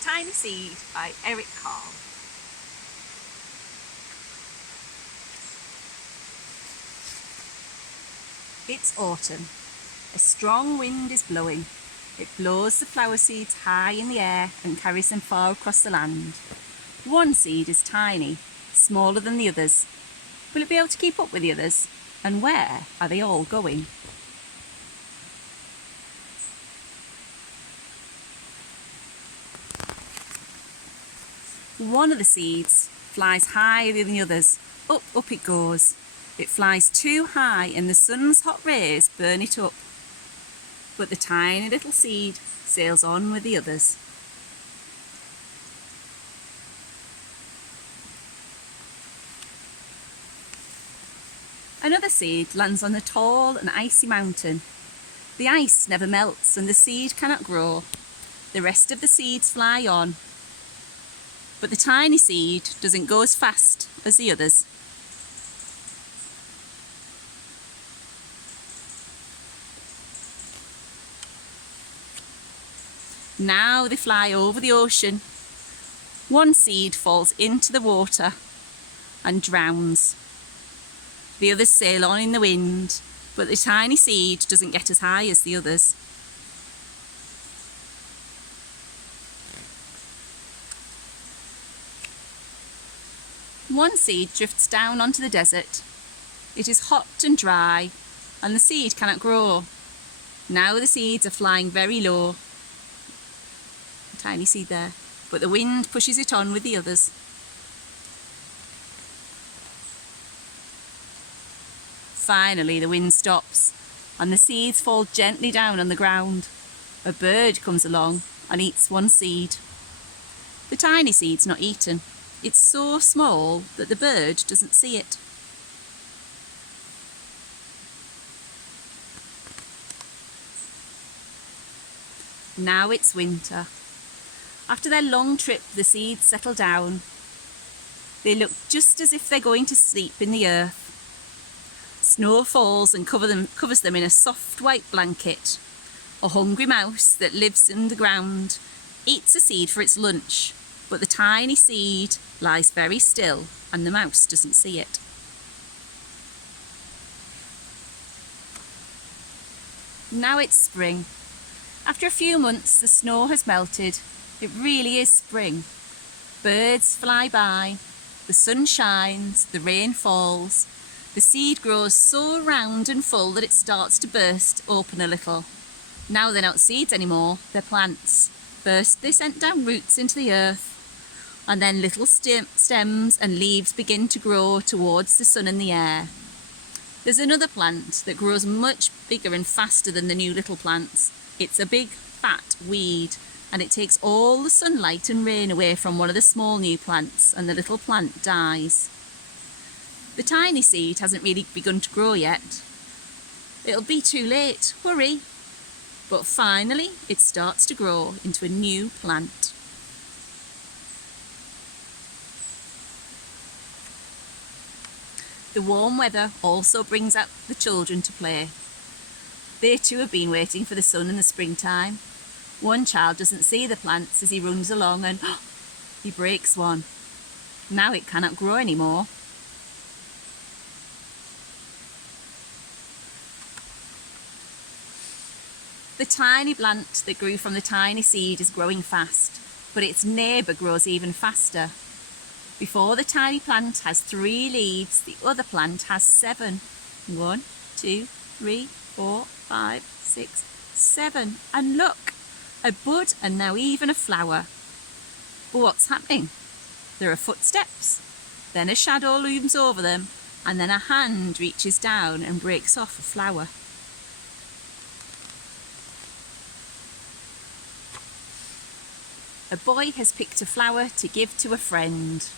Tiny Seed by Eric Carle. It's autumn. A strong wind is blowing. It blows the flower seeds high in the air and carries them far across the land. One seed is tiny, smaller than the others. Will it be able to keep up with the others? And where are they all going? One of the seeds flies higher than the others. Up, up it goes. It flies too high and the sun's hot rays burn it up. But the tiny little seed sails on with the others. Another seed lands on a tall and icy mountain. The ice never melts and the seed cannot grow. The rest of the seeds fly on. But the tiny seed doesn't go as fast as the others. Now they fly over the ocean. One seed falls into the water and drowns. The others sail on in the wind, but the tiny seed doesn't get as high as the others. One seed drifts down onto the desert. It is hot and dry, and the seed cannot grow. Now the seeds are flying very low. Tiny seed there, but the wind pushes it on with the others. Finally the wind stops and the seeds fall gently down on the ground. A bird comes along and eats one seed. The tiny seed's not eaten. It's so small that the bird doesn't see it. Now it's winter. After their long trip, the seeds settle down. They look just as if they're going to sleep in the earth. Snow falls and covers them in a soft white blanket. A hungry mouse that lives in the ground eats a seed for its lunch, but the tiny seed lies very still and the mouse doesn't see it. Now it's spring. After a few months, the snow has melted. It really is spring. Birds fly by, the sun shines, the rain falls. The seed grows so round and full that it starts to burst open a little. Now they're not seeds anymore, they're plants. First they sent down roots into the earth, and then little stems and leaves begin to grow towards the sun and the air. There's another plant that grows much bigger and faster than the new little plants. It's a big fat weed, and it takes all the sunlight and rain away from one of the small new plants, and the little plant dies. The tiny seed hasn't really begun to grow yet. It'll be too late, hurry! But finally it starts to grow into a new plant. The warm weather also brings out the children to play. They too have been waiting for the sun in the springtime. One child doesn't see the plants as he runs along and he breaks one. Now it cannot grow anymore. The tiny plant that grew from the tiny seed is growing fast, but its neighbour grows even faster. Before the tiny plant has 3 leaves, the other plant has 7. 1, 2, 3, 4, 5, 6, 7. And look! A bud and now even a flower. But what's happening? There are footsteps, then a shadow looms over them, and then a hand reaches down and breaks off a flower. A boy has picked a flower to give to a friend.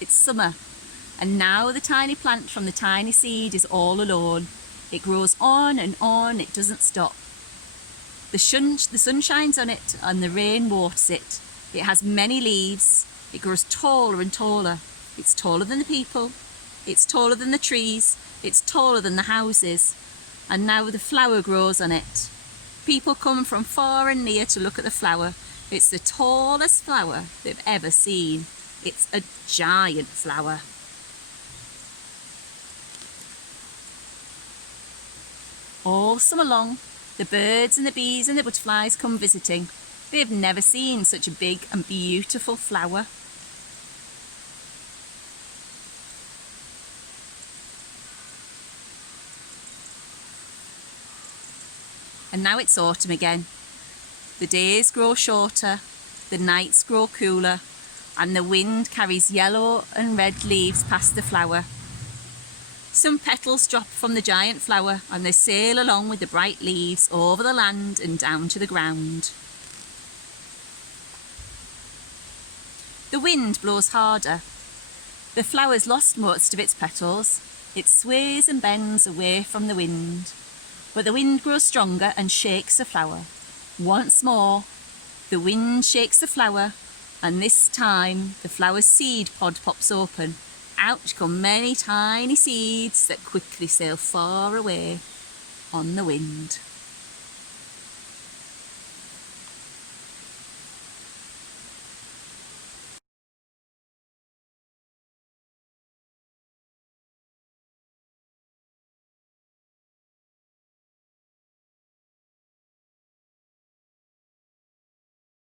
It's summer. And now the tiny plant from the tiny seed is all alone. It grows on and on, it doesn't stop. The sun shines on it and the rain waters it. It has many leaves. It grows taller and taller. It's taller than the people. It's taller than the trees. It's taller than the houses. and now the flower grows on it. People come from far and near to look at the flower. It's the tallest flower they've ever seen. It's a giant flower. All summer long, the birds and the bees and the butterflies come visiting. They have never seen such a big and beautiful flower. And now it's autumn again. The days grow shorter, the nights grow cooler, and the wind carries yellow and red leaves past the flower. Some petals drop from the giant flower and they sail along with the bright leaves over the land and down to the ground. The wind blows harder. The flower's lost most of its petals. It sways and bends away from the wind. But the wind grows stronger and shakes the flower. Once more, the wind shakes the flower, and this time the flower's seed pod pops open. Out come many tiny seeds that quickly sail far away on the wind.